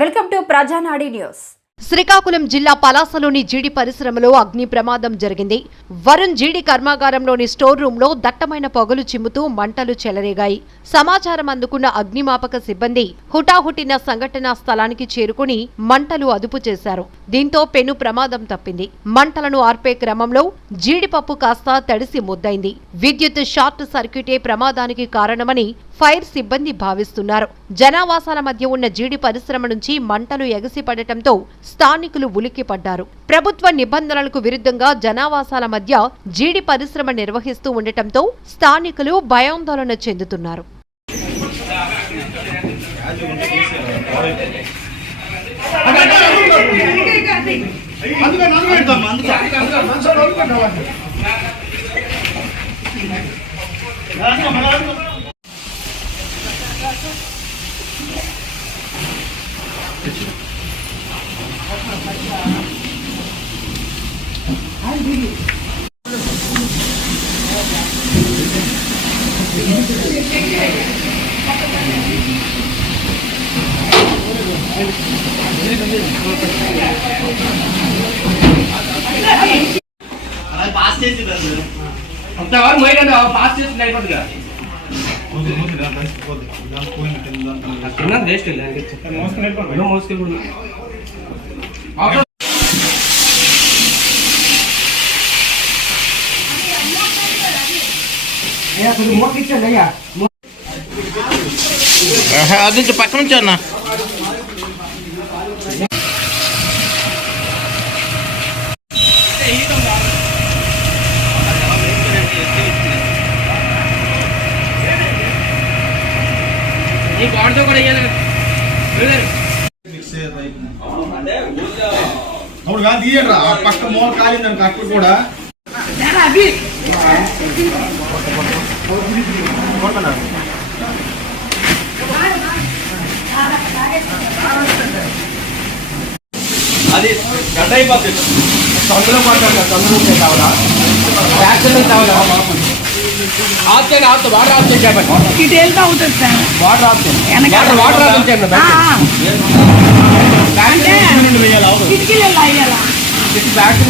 Welcome to ప్రజానాడి news. Srikakulam జిల్లా పలాసలోని జీడి పరిశ్రమలో అగ్ని ప్రమాదం జరిగింది. వరుణ్ జీడి కర్మాగారంలోని స్టోర్ రూమ్ లో దట్టమైన పొగలు చిమ్ముతూ మంటలు చెలరేగాయి. సమాచారం అందుకున్న అగ్నిమాపక సిబ్బంది హుటాహుటిన సంఘటనా స్థలానికి చేరుకుని మంటలు అదుపు చేశారు. దీంతో పెను ప్రమాదం తప్పింది. మంటలను ఆర్పే క్రమంలో జీడిపప్పు కాస్త తడిసి ముద్దైంది. విద్యుత్ షార్ట్ సర్క్యూటే ప్రమాదానికి కారణమని ఫైర్ సిబ్బంది భావిస్తున్నారు. జనావాసాల మధ్య ఉన్న జీడి పరిశ్రమ నుంచి మంటలు ఎగసిపడటంతో స్థానికులు ఉలిక్కిపడ్డారు. ప్రభుత్వ నిబంధనలకు విరుద్ధంగా జనావాసాల మధ్య జీడి పరిశ్రమ నిర్వహిస్తూ ఉండటంతో స్థానికులు భయాందోళన చెందుతున్నారు. పాస్ చేసి అంతవరకు పోయినండి పాస్ చేసి అయిపోతుందిగా వేస్ట్ మోసుకెళ్ళి అది పక్కన నుంచి అన్న బాడీతో కూడా అప్పుడు కాదు తీయరా పక్క మూల కాలిందని అక్కడ కూడా అది గడ్డ అయిపోతుంది. తొందరలో పడతాను తొందరలో కావాలా యాక్సిడెంట్ కావాలా ఆప్షన్ ఆపుతా వాటర్ ఆప్షన్ చెప్పండి ఇటేల్తా అవుతుంది sir. Water option water option అంటే కిటికీలు అయ్యాలా బ్యాక్